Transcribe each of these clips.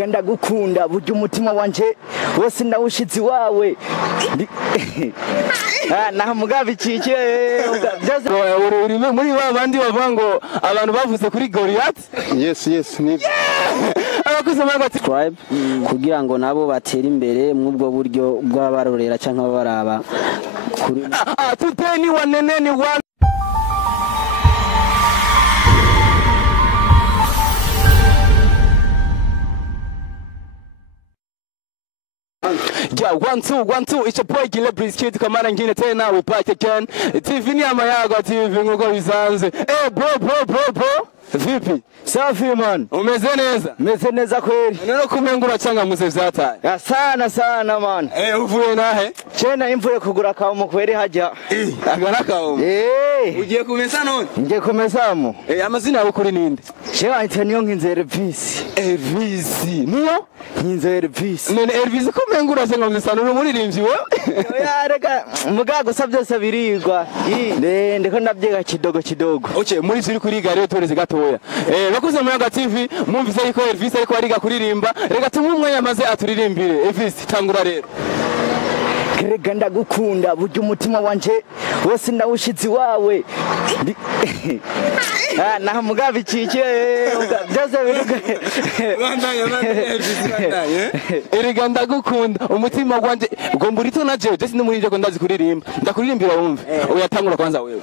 Erega ndagukunda burya umutima wanje wose ndawushize wawe. Naho mugabe ikike uri muri babandi bavango abantu bavuze kuri Goliath. Yes ni abakuze magati subscribe kugira ngo nabo batera imbere mw'ubwo buryo bw'abarorera canke baraba kuri tuteni waneneni wa Yeah, 1 2 it's a boy Guillain Brisket kamara ngine tena we back again. TV ni amayaga TV nguko bisanze. Bro. Vipi? Safi man. Umeze neza? Meze neza kweli. None kumengura cyanga muze vyataye. Sana man. Uvuye nahe? Cena imvuye kugura kawo kweri hajya. Agana kawo. Ugiye kumesa none? Ngiye kumesamo. Amazina yawe kuri ninde? Shewa Antonio nkinzere Elvis. Elvis. Niyo? Nkinzere Elvis. None Elvis kumengura cyanga musana uri muririmbyi wewe? Rega mugago sa byose birigwa. Ndiko ndabyiga kidogo. Okay, muri ziri kuri gare toreze gatoya. Bakuze muri TV mumvise yuko Elvis ariko ariga kuririmba. Rega tumwe yamaze aturirimbire. Elvis tangura rero. Erega ndagukunda burya umutima wanje wose ndawushize wawe. Naho mugabe ikike byose biruga. Erega ndagukunda umutima wanje ugomba urito na jewe ndetse n'umurije ko ndazi kuririmba. Ndakuririmbira wumve. Uyatangura kwanza wewe.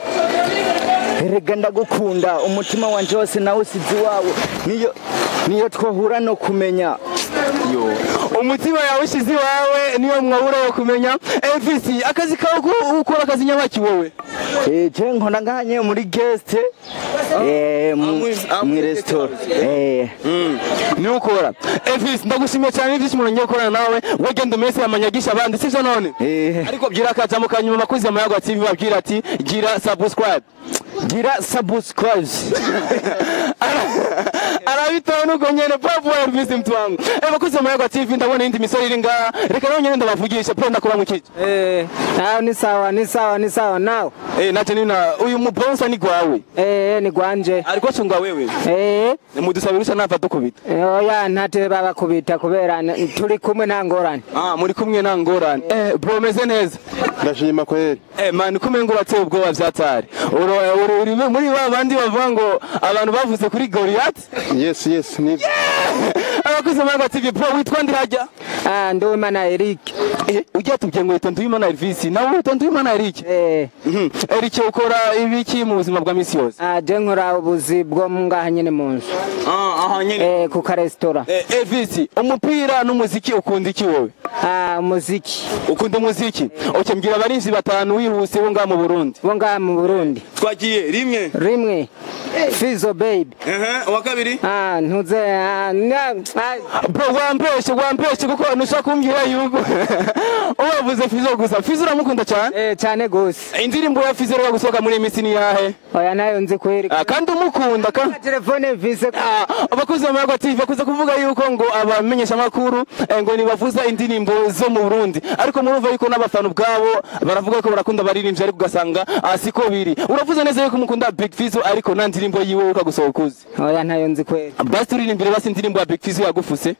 Erega ndagukunda umutima wanje wose nawusize wawe. Niyo twahura no kumenya. Yo. Umutima yawe ushize wawe niyo mwabura yo kumenya. Elvis akazi kawe ukora akazi nyabaki wowe? Je nkona nganye muri guest mu restaurant. Ni ukora. Elvis ndagushimiye cyane ibyishimo ngiye gukorana nawe. Wagenda umese amanyagisha abandi sivyo none? Ariko byira akajamo kanyuma makuzi amayaga TV babwira ati gira subscribe. Arabitaho nuko nyene papu wa Elvis mtu wangu. Bakuze amayaga TV ndabona indi misori iri ngaha. Reka nawe nyene ndabavugisha pe ndakora mu kiki. Ni sawa now. Naje nina uyu mubonsa ni gwawe. Ni gwanje. Ariko chunga wewe. Mudusabirisha nava dukubita. Oya ntate baba kubita kubera turi kumwe nta ngorane. Muri kumwe nta ngorane. Bro meze neza. ndashima kweli. Man kumengura tse ubwoba vyatari. Uri muri babandi bavango abantu bavuze kuri Goliath. Yes ni abakuze magati TV pro witwa ndirajya. Nduwimana Eric. Ugiye tubye ngo witwa Nduwimana Elvis nawe witwa Nduwimana Eric. Eric ukora ibiki mu buzima bwa misi yose? Je nkora ubuzi bwo ngaha nyene mu nzu. Aha nyene. Ku restaurant. Elvis umupira n'umuziki ukunda iki wowe? Umuziki. Ukunda umuziki? Okay mbwira abarinzi batanu wihuse wo ngaha mu Burundi. Wo ngaha mu Burundi. Twagiye rimwe. Fizo baby. Wa kabiri? Ntuze bro wampeshe kuko nushaka kumbwira yuko ubavuze Fizo gusa. Fizo uramukunda cyane? Cyane gose. Indirimbo ya Fizo rero gusoka muri imisi ni yahe? Oya nayo nzi kweri. Kandi umukunda ka telefone Fizo. Abakuze amayaga TV bakuze kuvuga yuko ngo abamenyesha makuru ngo nibavuza indirimbo zo mu Burundi. Ariko murumva yuko n'abafana ubwabo baravuga ko barakunda baririmbye ariko ugasanga siko biri. Uravuze neza yuko mukunda Big Fizo ariko nta ndirimbo yiwe ukagusohokuza. Oya ntayo nzi kweri. Basi turirimbire basi indirimbo ya Big Fizo yagufuse.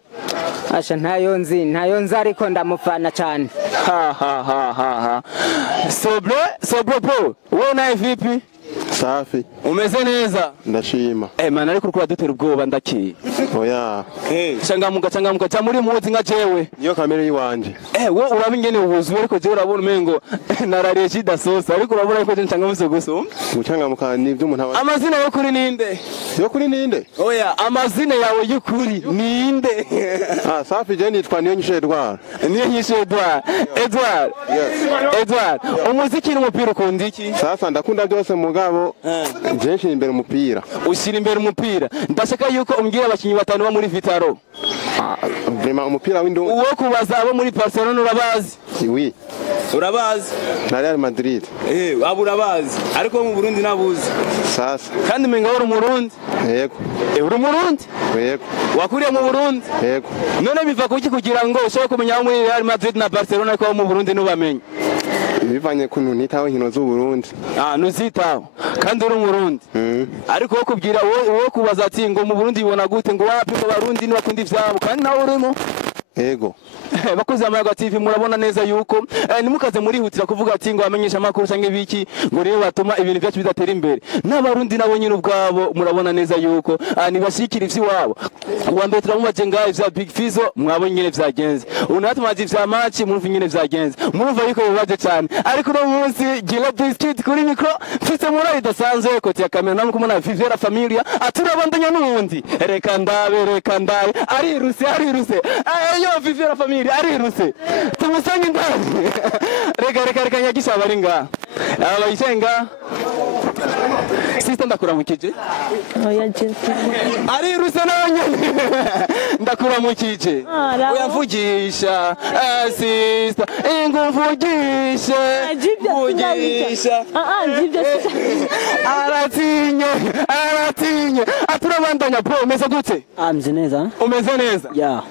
Asha ntayo nzi ariko ndamufana cyane. So bro wewe naye vipi? Safi. Umeze neza? Ndashima. Man ariko ukura dutera ubwoba ndaki. Oya. Changamuka cha muri muzi nka jewe. Niyo kamera yiwanje. Wowe urabingene ubuzu ariko je urabona umengo narariye shida sosa ariko urabona ko je nchangamuze gusoma. Gucangamuka ni byo umuntu aba. Amazina yo kuri ninde? Yo kuri ninde? Oya amazina yawe y'ukuri ninde? Safi je nitwa niyo nyishe Edouard. Niyo nyishe Edouard. Edouard. Umuziki n'umupira ukunda iki? Sasa ndakunda byose mugabo jenshi imbere umupira. Ushyira imbere umupira. Ndashaka yuko umbwira abakinyi batanu ba muri Vitaro. Vraiment umupira w'indungu. Uwo kubaza abo muri Barcelona urabazi? Oui. Urabazi? Na Real Madrid. Abo urabazi. Ariko mu Burundi nabuzi. Sasa. Kandi menga uri Umurundi? Yego. Uri Umurundi? Yego. Wakuriye mu Burundi? Yego. None biva kuki kugira ngo ushobore kumenya abo muri Real Madrid na Barcelona ko mu Burundi n'ubamenye? bivanye kuntu nitaho inkino z'u Burundi. Nuzitaho kandi uri umurundi. Ariko wo kubwira wowe kubaza ati ngo mu Burundi ibona gute ngo wapi ngo Barundi nibakunda ivyabo kandi nawe urimo. Ego. Bakoze Amayaga TV murabona neza yuko nimukaze murihutira kuvuga ati ngo amenyesha amakuru canke biki ngo rero batuma ibintu byacu bidatera imbere. N'abarundi nabo nyine ubwabo murabona neza yuko nibashikira ivy'iwabo. Uwa mbere turamubaje ngaho ivya Big Fizo mwabonye nyene vyagenze. Unatumaje ivya match murumva nyene vyagenze. Murumva yuko bibaje cyane. Ariko no munsi Guillain Biscuit kuri micro mfise muri idasanzwe ko ya kamera namwe kumona Vivera Familia aturabandanya n'undi. Reka ndabe ari ruse. Yo Vivera Familia ari ruse. Tumusange ndani. Reka nyagisha abari nga. Abayisenga. Sister ndakuramukije. Oya Jesse. Ari ruse nanye. Ndakuramukije. Uyamvugisha. Sister. Ingo mvugisha. Mvugisha. Aratinye. Aturabandanya bro umeze gute? Ameze neza. Umeze neza? Yeah.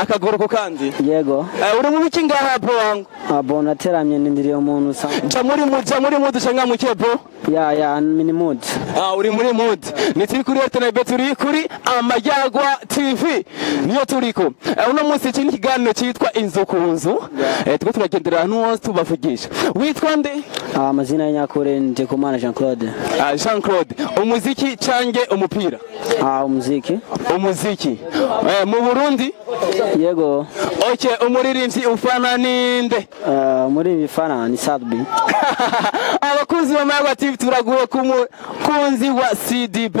Akagoroko kandi? Yego. Uri mu biki ngaha bro wangu? Abo nateramye ndindiriye umuntu sa. Ja muri mood shanga mu kiye bro? Ya mini mood. Uri muri mood. Ni turi kuri Uratwenga turi kuri Abanyagihugu TV. Niyo turiko. Uno munsi iki kiganiro cyitwa inzu ku nzu. Tuko turagendera ahantu hose tubavugisha. Witwa nde? Amazina y'Nyakure nje kumana Jean Claude. Jean Claude. Umuziki cange umupira? Umuziki. Umuziki. Mu Burundi? Yego. Okay, umuririmbyi ufana ninde? Muri bifana ni Sadbi. Abakunzi b'Amayaga TV turaguye ku mukunzi wa CDB.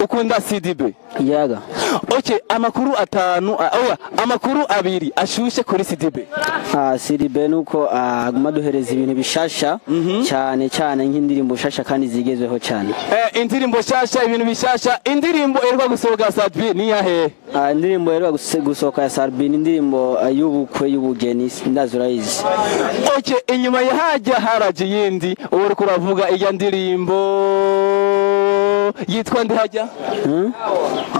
Ukunda CDB? Yego. Okay, amakuru abiri ashushe kuri CDB. CDB nuko aguma duhereza ibintu bishasha cyane nk'indirimbo shasha kandi zigezweho cyane. Indirimbo shasha ibintu bishasha indirimbo erwa gusohoka Sadbi ni yahe? Indirimbo erwa gusohoka ya Sadbi ni indirimbo y'ubukwe y'ubugeni ndazurayizi. Okay, inyuma yahajya haraje yindi uri kuravuga iya ndirimbo yitwa ndi hajya?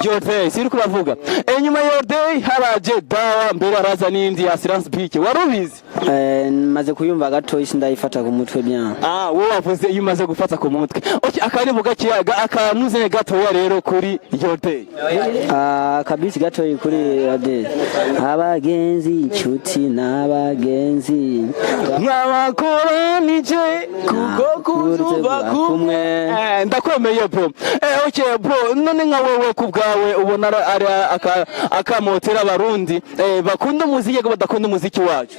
Your Day siri kuravuga. Inyuma Your Day haraje dawa mbere araza nindi ya Silence Beach. Warubizi? Maze kuyumva gato isi ndayifata ku mutwe bien. Wowe wavuze iyo umaze gufata ku mutwe. Okay, akari vuga kiyaga akanuze gato ya rero kuri Your Day. Kabisi gato kuri Your Day. Abagenzi inshuti n'abagenzi mwabakoranije kuko kuzuba kumwe. Ndakomeye bro. Okay bro, none nka wewe kubgawe ubona ari akamotera abarundi bakunda umuziki badakunda umuziki wacu?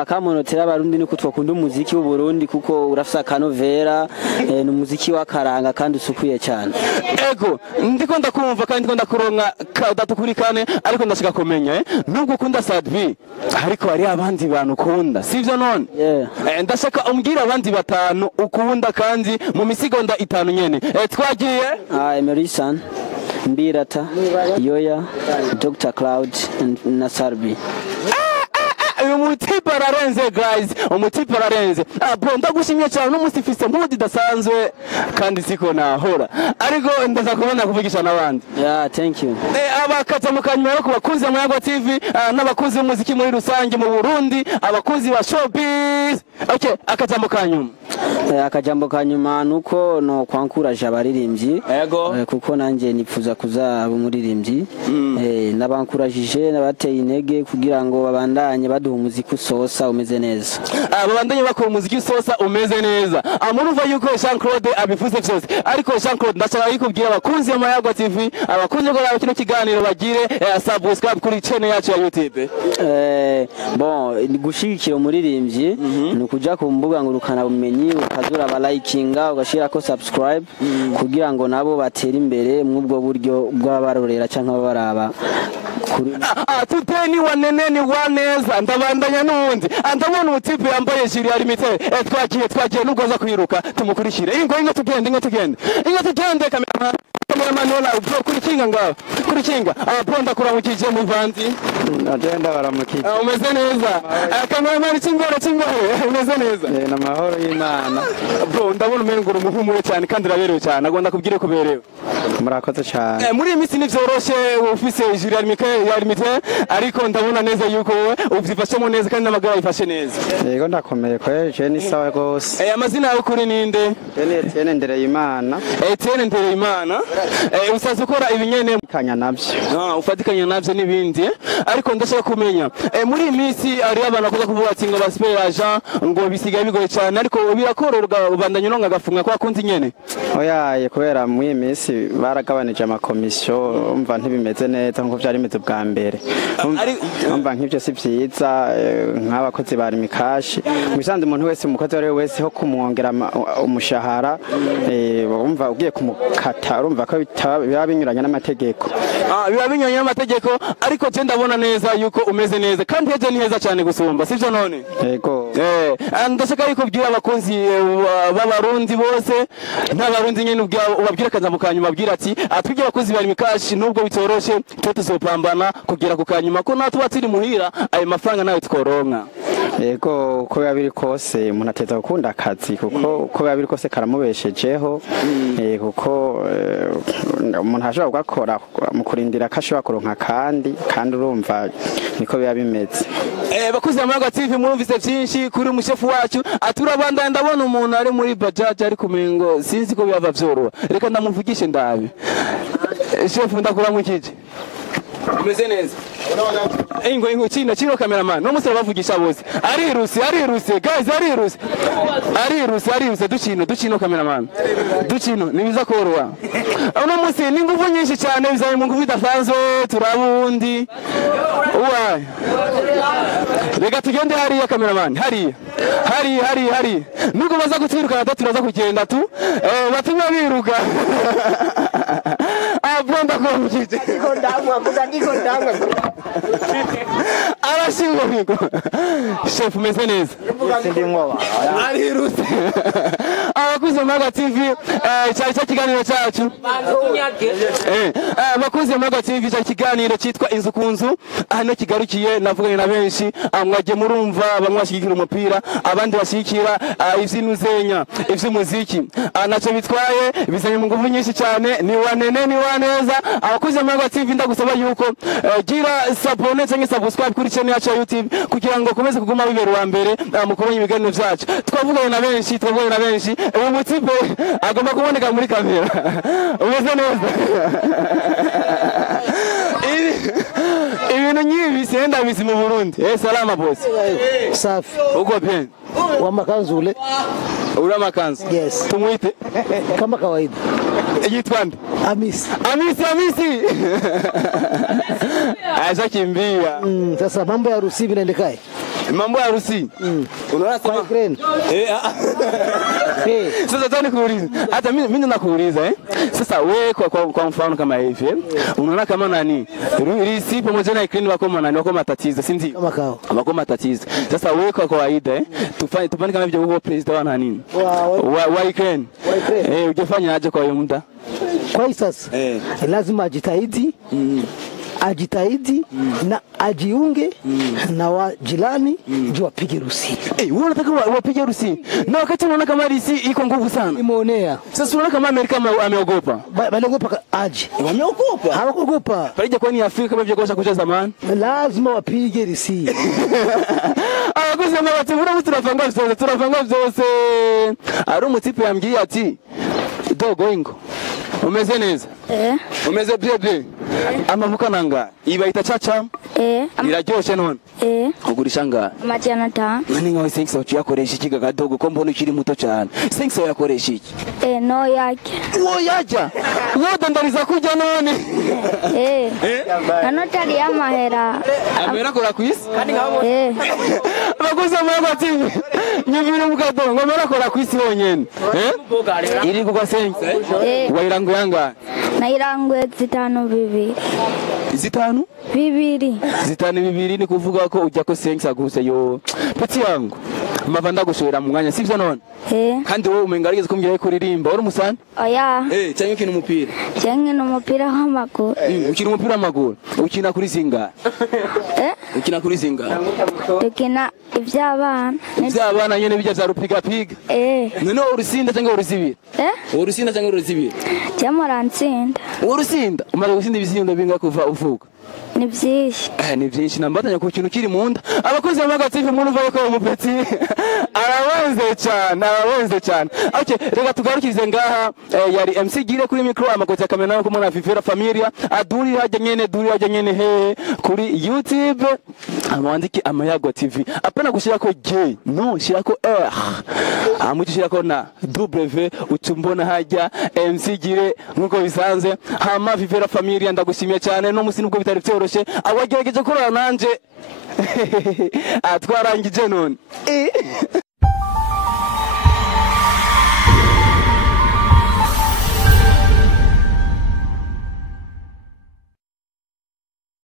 Akamonotera abarundi niko twakunda umuziki w'u Burundi kuko urafisa akanovera ni umuziki wakaranga kandi usukuye cyane. Ego ndiko ndakumva kandi ndiko ndakuronka datukurikane ariko ndashaka kumenya nubwo ukunda Sadbi ariko hari abandi bantu ukunda sivyo none? Ndashaka umbwira abandi batanu ukunda kandi mu misigonda 5 nyene. Twagiye Emerson Mbirata Yoya Dr. Cloud na Sarbi. Umuti Bararenze guys, umuti Bararenze. Bro ndagushimye cyane n'umusifise mpudi dasanzwe kandi siko nahora. Ariko ndaza kubona kuvugisha nabandi. Thank you. Abakaza mukanyuma yo kubakunzi Amayaga TV n'abakunzi b'umuziki muri rusange mu Burundi, abakunzi ba showbiz. Okay, akajambo kanyuma. Akajambo kanyuma nuko no kwankuraje abaririmbyi. Kuko nanje nipfuza kuzaba umuririmbyi. Nabankurajije nabateye intege kugira ngo babandanye baduha umuziki usosa umeze neza. Babandanye bakora umuziki usosa umeze neza. Amurumva yuko Jean Claude abivuze byose. Ariko Jean Claude ndashaka yikubwira abakunzi Amayaga TV, abakunzi ko kino kiganiro bagire subscribe kuri channel yacu ya YouTube. Gushigikira umuririmbyi ni kuja ku mbuga ngurukana bumenyi ukazura abalikinga ugashira ko subscribe kugira ngo nabo batera imbere mw'ubwo buryo bw'abarorera canke abaraba kuri tuteni wanene waneza ndabandanya nundi andabona utipe yambaye jiri ya limite twagiye nubwo za kwiruka tumukurikire ingo tugende kamera cameraman wala bro kuri kinga ngaho kuri kinga ponda kuramukije muvanzi agenda baramukije umeze neza cameraman cingore umeze neza na mahoro y'Imana bro ndabona umengo umuhumure cyane kandi raberewe cyane agomba kubwire ko berewe murakoze cyane muri imisi nivyoroshe ufise ijuru ya limite ariko ndabona neza yuko uvyifashemo neza kandi n'amagara yifashe neza yego ndakomeye kweje ni sawa gose amazina yawe kuri ninde Etienne Ndereyimana Etienne Ndereyimana usaze ukora ibinyene kanya navyo ufatikanya navyo n'ibindi ariko ndashaka kumenya muri imisi ari abantu bakoze kuvuga ati ngo basipere agent ngo bisigaye bigoye cyane ariko birakororwa ubandanye no ngagafunga kwa kunzi nyene oyaye kubera mu imisi baragabanije amakomisiyo umva ntibimeze neza nko byari bimeze bwa mbere umva nk'ibyo si byiza nk'abakozi bari mikashi musanze umuntu wese umukozi wari wese ho kumwongera umushahara umva ugiye kumukata urumva ko biba binyuranye n'amategeko biba binyuranye n'amategeko ariko je ndabona neza yuko umeze neza kandi heje ni heza cyane gusumba sivyo none yego ndashaka yuko bwira abakozi b'abarundi bose n'abarundi nyene ubabwira kazambo kanyuma abwira ati atwige abakozi bari mikashi nubwo bitoroshe twe tuzopambana kugira ku kanyuma ko natuba turi muhira ayo mafaranga nawe tworonka yego uko biba biri kose umuntu ateza gukunda akazi kuko uko biba biri kose karamubeshejeho kuko umuntu ashobora kugakora mu kurindira ko ashobora kuronka kandi urumva niko biba bimeze bakuzi b'Amagara TV murumvise byinshi kuri umushefu wacu aturabandanya ndabona umuntu ari muri bajaje ari kumengo sinzi ko byava vyoroha reka ndamuvugishe ndabe chef ndakuramukije umeze neza ingo chino cameraman no musaba bavugisha bose ariruse guys ariruse duchino cameraman duchino nibiza korwa uno musi ni nguvu nyinshi cyane bizaye mu nguvu idasanzwe turabundi uwa rega tugende hariya cameraman hari nuko baza gutwiruka turaza kugenda tu batumwa biruka abonda ko mukije ndiko ndamwa arashingo biko chef umeze neza sindi nkoba ariruse abakuze Amagara TV cyari kiganiro cyacu abakuze Amagara TV cyari kiganiro cyitwa inzu ku nzu hano kigarukiye navuganye na benshi amwaje murumva bamwe bashigikira umupira abandi bashigikira ivy'inuzenya ivy'umuziki naco bitwaye bizanye mu nguvu nyinshi cyane ni waneza abakuze Amagara TV ndagusaba yuko gira sabone cyangwa subscribe kuri channel yacu ya YouTube kugira ngo komeze kuguma bibera wa mbere mukubonye ibiganiro byacu twavuganye na benshi ubu mutipe agomba kuboneka muri kamera umeze neza ibintu nyibi senda bisi mu Burundi salama boss safi uko bien wa makanzu ule ura makanzu yes tumwite kama kawaida yitwa nde Amisi aje kimbia sasa mambo ya harusi vinaendekaje mambo ya harusi unaona kwa Ukraine sasa tani kuuliza hata mimi nakuuliza sasa wewe kwa mfano kama hivi unaona kama nani risi pamoja na Ukraine wako matatizo si ndio wako matatizo sasa wewe kwa kawaida tufanye kama hivyo huo president wa nani wa Ukraine ungefanya aje kwa hiyo muda kwa sasa lazima ajitahidi na ajiunge na wajirani ndio wapige Rusi. Wewe unataka wapige Rusi. Na wakati unaona kama Rusi iko nguvu sana. Imeonea. Sasa unaona kama Amerika ameogopa. Wameogopa aje. Wameogopa. Hawakuogopa. Palija kwani Afrika kama vile kuja zamani. Lazima wapige Rusi. Kusema watu turafanga vyose. Ari umutipe yambwiye ati dogo ingo. Umeze neza? Umeze bye. Amavuka nanga ibayita caca iraryoshe none ugurisha nga amajana 5 nani ngawe sense wacu yakoresha iki gagadogo ko mbona ukiri muto cyane sense yakoresha iki no yake wo yaja woda ndariza kujya none anotari amahera kora kwisi baguze Amagara TV nyibira mugado ngo mera kora kwisi wonyene iri kugwa sense wairangu yanga nairangwe 5 2 zitanu bibiri ni kuvuga ko ujya ko sense aguse yo pati yangu mava ndagushorera mu mwanya sivyo none kandi wowe umenga arigeze kumbwira ko uririmba uri umusani oya cyangwa ukina umupira cyangwa n'umupira w'amaguru ukina umupira w'amaguru ukina kuri zinga ukina kuri zinga dukina iby'abana nyene bijya vya rupiga none urusinda cyangwa uruzibira urusinda cyangwa uruzibira cyangwa urantsinda urusinda umaze gusinda ibisinda binga kuva uvuka ni byinshi ni byinshi nambatanya ku kintu kiri munda abakozi b'amagatifu muntu uvuye ko umupeti arawenze cyane okay reka tugarukirize ngaha yari MC Gire kuri micro amakozi akamena no kumona Vivera Familia aduri hajya nyene he kuri YouTube amwandiki Amayago TV apana gushira ko G no shira ko R amushira ko na W ucumbona hajya MC Gire nkuko bisanze hama Vivera Familia ndagushimiye cyane no musi nubwo bitari byoroshe abagerageje kurana nanje atwarangije none